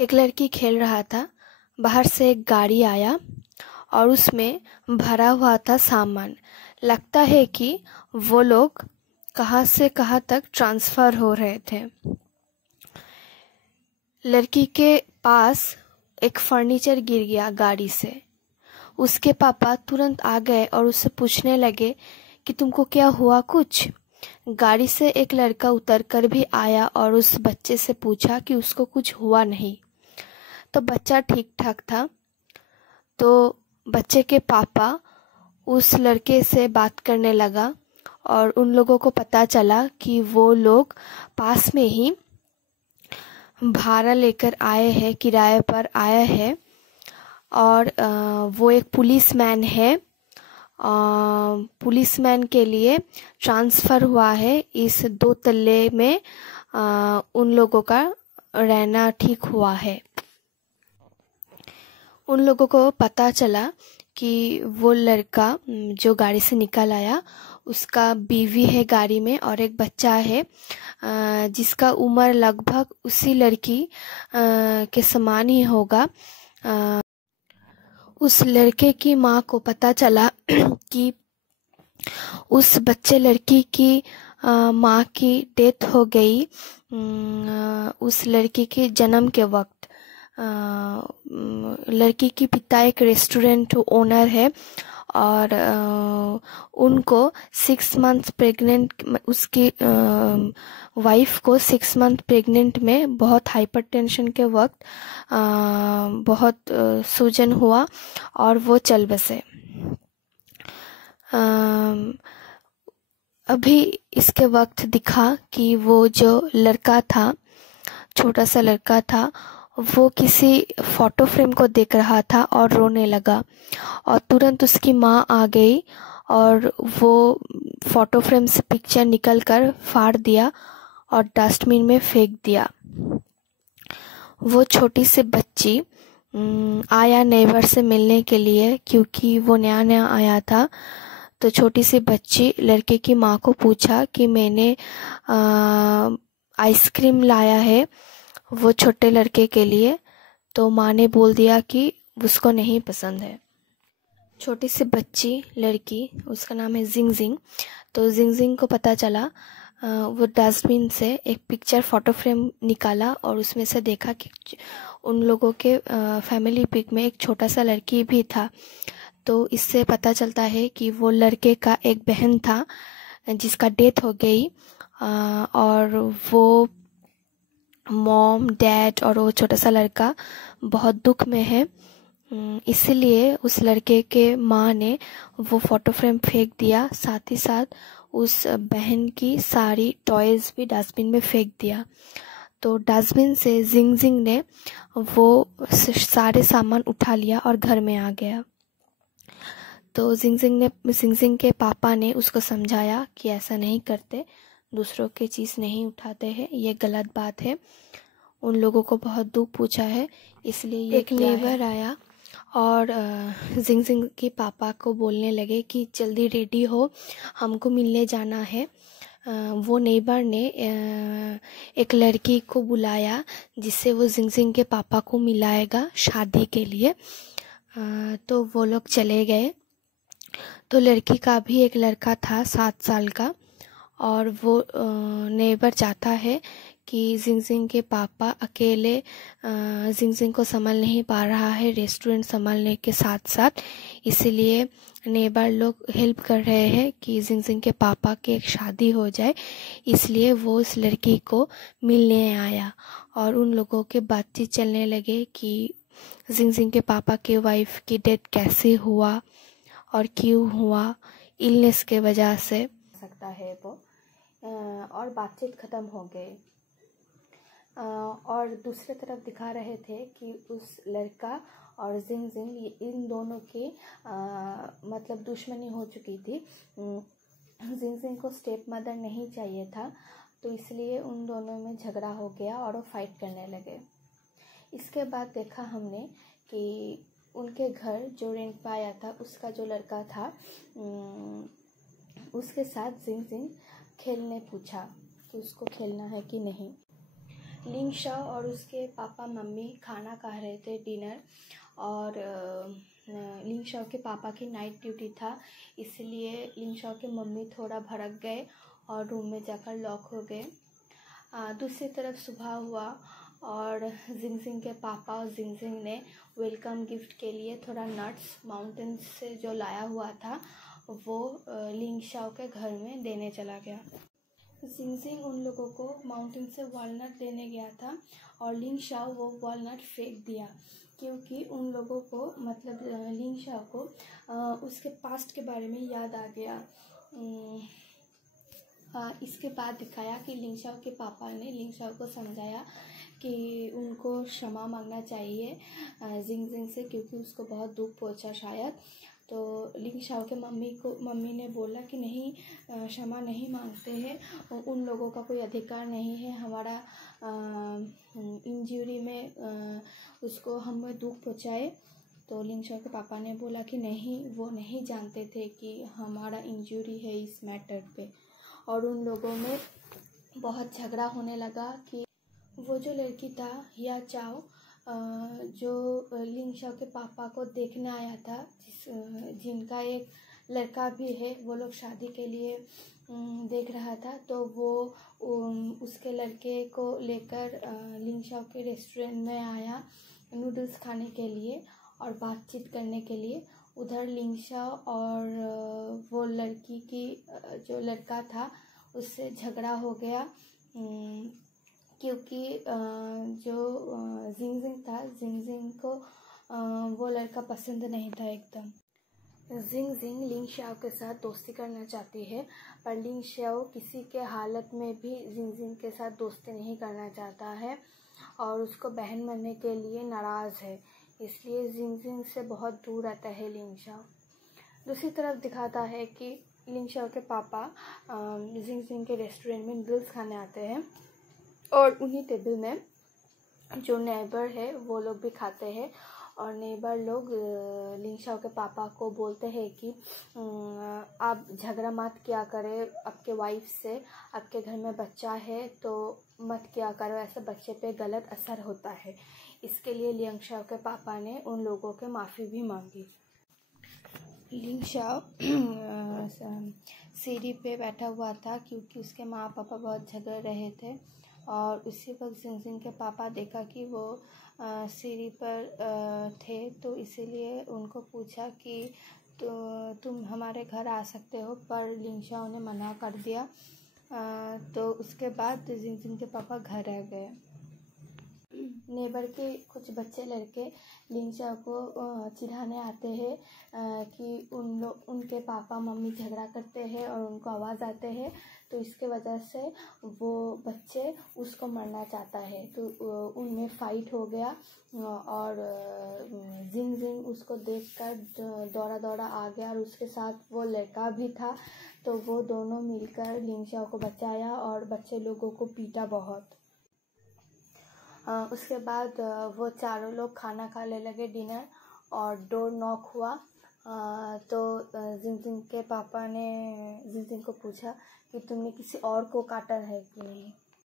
एक लड़की खेल रहा था। बाहर से एक गाड़ी आया और उसमें भरा हुआ था सामान। लगता है कि वो लोग कहाँ से कहाँ तक ट्रांसफ़र हो रहे थे। लड़की के पास एक फर्नीचर गिर गया गाड़ी से। उसके पापा तुरंत आ गए और उससे पूछने लगे कि तुमको क्या हुआ कुछ। गाड़ी से एक लड़का उतरकर भी आया और उस बच्चे से पूछा कि उसको कुछ हुआ नहीं। तो बच्चा ठीक ठाक था। तो बच्चे के पापा उस लड़के से बात करने लगा और उन लोगों को पता चला कि वो लोग पास में ही भाड़ा लेकर आए हैं, किराए पर आया है और वो एक पुलिसमैन है। पुलिसमैन के लिए ट्रांसफ़र हुआ है। इस 2 तल्ले में उन लोगों का रहना ठीक हुआ है। उन लोगों को पता चला कि वो लड़का जो गाड़ी से निकल आया उसका बीवी है गाड़ी में और एक बच्चा है जिसका उम्र लगभग उसी लड़की के समान ही होगा। उस लड़के की माँ को पता चला कि उस बच्चे लड़की की माँ की डेथ हो गई उस लड़की के जन्म के वक्त। लड़की की पिता एक रेस्टोरेंट ओनर है और उनको 6 मंथ प्रेग्नेंट उसकी वाइफ को 6 मंथ प्रेग्नेंट में बहुत हाइपरटेंशन के वक्त बहुत सूजन हुआ और वो चल बसे। अभी इसके वक्त दिखा कि वो जो लड़का था, छोटा सा लड़का था, वो किसी फोटो फ्रेम को देख रहा था और रोने लगा और तुरंत उसकी माँ आ गई और वो फोटो फ्रेम से पिक्चर निकल कर फाड़ दिया और डस्टबिन में फेंक दिया। वो छोटी सी बच्ची आया नेबर से मिलने के लिए क्योंकि वो नया नया आया था। तो छोटी सी बच्ची लड़के की माँ को पूछा कि मैंने आइसक्रीम लाया है वो छोटे लड़के के लिए। तो माँ ने बोल दिया कि उसको नहीं पसंद है। छोटी सी बच्ची लड़की, उसका नाम है जिंग जिंग। तो जिंग जिंग को पता चला, वो डस्टबिन से एक पिक्चर फोटो फ्रेम निकाला और उसमें से देखा कि उन लोगों के फैमिली पिक में एक छोटा सा लड़की भी था। तो इससे पता चलता है कि वो लड़के का एक बहन था जिसका डेथ हो गई और वो मॉम, डैड और वो छोटा सा लड़का बहुत दुख में है। इसलिए उस लड़के के माँ ने वो फोटो फ्रेम फेंक दिया, साथ ही साथ उस बहन की सारी टॉयज़ भी डस्टबिन में फेंक दिया। तो डस्टबिन से जिंग जिंग ने वो सारे सामान उठा लिया और घर में आ गया। तो जिंग जिंग के पापा ने उसको समझाया कि ऐसा नहीं करते, दूसरों की चीज़ नहीं उठाते हैं, ये गलत बात है। उन लोगों को बहुत दुख पूछा है, इसलिए एक नेबर आया और जिंग जिंग के पापा को बोलने लगे कि जल्दी रेडी हो, हमको मिलने जाना है। वो नेबर ने एक लड़की को बुलाया जिससे वो जिंग जिंग के पापा को मिलाएगा शादी के लिए। तो वो लोग चले गए। तो लड़की का भी एक लड़का था 7 साल का और वो नेबर चाहता है कि जिंग जिंग के पापा अकेले जिंग जिंग को संभाल नहीं पा रहा है रेस्टोरेंट संभालने के साथ साथ, इसलिए नेबर लोग हेल्प कर रहे हैं कि जिंग जिंग के पापा की एक शादी हो जाए। इसलिए वो उस लड़की को मिलने आया और उन लोगों के बातचीत चलने लगे कि जिंग जिंग के पापा के वाइफ की डेथ कैसे हुआ और क्यों हुआ, इलनेस के वजह से सकता है वो, और बातचीत ख़त्म हो गई। और दूसरे तरफ दिखा रहे थे कि उस लड़का और जिंग जिंग इन दोनों की मतलब दुश्मनी हो चुकी थी। जिंग जिंग को स्टेप मदर नहीं चाहिए था, तो इसलिए उन दोनों में झगड़ा हो गया और वो फाइट करने लगे। इसके बाद देखा हमने कि उनके घर जो रेंट पे आया था उसका जो लड़का था उसके साथ जिंग जिंग खेलने पूछा कि उसको खेलना है कि नहीं। लिंग शाओ और उसके पापा मम्मी खाना खा रहे थे, डिनर। और लिंग शाओ के पापा की नाइट ड्यूटी था, इसलिए लिंग शाओ के मम्मी थोड़ा भड़क गए और रूम में जाकर लॉक हो गए। दूसरी तरफ सुबह हुआ और जिंगजिंग के पापा और जिंगजिंग ने वेलकम गिफ्ट के लिए थोड़ा नट्स माउंटेन से जो लाया हुआ था वो लिंग शाओ के घर में देने चला गया। जिंगजिंग उन लोगों को माउंटेन से वॉलनट देने गया था और लिंग शाओ वो वॉलनट फेंक दिया, क्योंकि उन लोगों को मतलब लिंग शाओ को उसके पास्ट के बारे में याद आ गया। इसके बाद दिखाया कि लिंग शाओ के पापा ने लिंग शाओ को समझाया कि उनको क्षमा मांगना चाहिए जिंगजिंग से, क्योंकि उसको बहुत दुख पहुंचा शायद। तो लिंग शाओ के मम्मी ने बोला कि नहीं, क्षमा नहीं मांगते हैं, उन लोगों का कोई अधिकार नहीं है हमारा इंजरी में उसको हमें दुख पहुँचाए। तो लिंग शाओ के पापा ने बोला कि नहीं, वो नहीं जानते थे कि हमारा इंजरी है इस मैटर पे। और उन लोगों में बहुत झगड़ा होने लगा कि वो जो लड़की था या चाओ जो लिंग शाओ के पापा को देखने आया था, जिनका एक लड़का भी है, वो लोग शादी के लिए देख रहा था, तो वो उसके लड़के को लेकर लिंग शाओ के रेस्टोरेंट में आया नूडल्स खाने के लिए और बातचीत करने के लिए। उधर लिंग शाओ और वो लड़की की जो लड़का था उससे झगड़ा हो गया, क्योंकि जो जिंगजिंग था, जिंगजिंग को वो लड़का पसंद नहीं था एकदम। जिंगजिंग लिंग शाओ के साथ दोस्ती करना चाहती है, पर लिंग शाओ किसी के हालत में भी जिंगजिंग के साथ दोस्ती नहीं करना चाहता है और उसको बहन बनने के लिए नाराज़ है, इसलिए जिंगजिंग से बहुत दूर रहता है लिंग शाओ। दूसरी तरफ दिखाता है कि लिंग शाओ के पापा जिंगजिंग के रेस्टोरेंट में नूडल्स खाने आते हैं और उन्हीं टेबल में जो नेबर है वो लोग भी खाते हैं। और नेबर लोग लिंग शाओ के पापा को बोलते हैं कि आप झगड़ा मत किया करें आपके वाइफ से, आपके घर में बच्चा है तो मत किया करो, ऐसे बच्चे पे गलत असर होता है। इसके लिए लिंग शाओ के पापा ने उन लोगों के माफ़ी भी मांगी। लिंग शाओ सीढ़ी पे बैठा हुआ था क्योंकि उसके माँ पापा बहुत झगड़ रहे थे और उसी वक्त जिंगजिंग के पापा देखा कि वो सीढ़ी पर थे, तो इसीलिए उनको पूछा कि तुम हमारे घर आ सकते हो, पर लिंग शाओ ने मना कर दिया। तो उसके बाद जिंगजिंग के पापा घर आ गए। नेबर के कुछ बच्चे लड़के लिंग शाओ को चिढ़ाने आते हैं कि उनके पापा मम्मी झगड़ा करते हैं और उनको आवाज़ आते हैं, तो इसके वजह से वो बच्चे उसको मारना चाहता है। तो उनमें फ़ाइट हो गया और जिंगजिंग उसको देखकर दौड़ा दौड़ा आ गया और उसके साथ वो लड़का भी था, तो वो दोनों मिलकर लिंग शाओ को बचाया और बच्चे लोगों को पीटा बहुत। उसके बाद वो चारों लोग खाना खाने लगे, डिनर, और डोर नॉक हुआ। तो जिंगजिंग के पापा ने जिंगजिंग को पूछा कि तुमने किसी और को काटा है कि नहीं।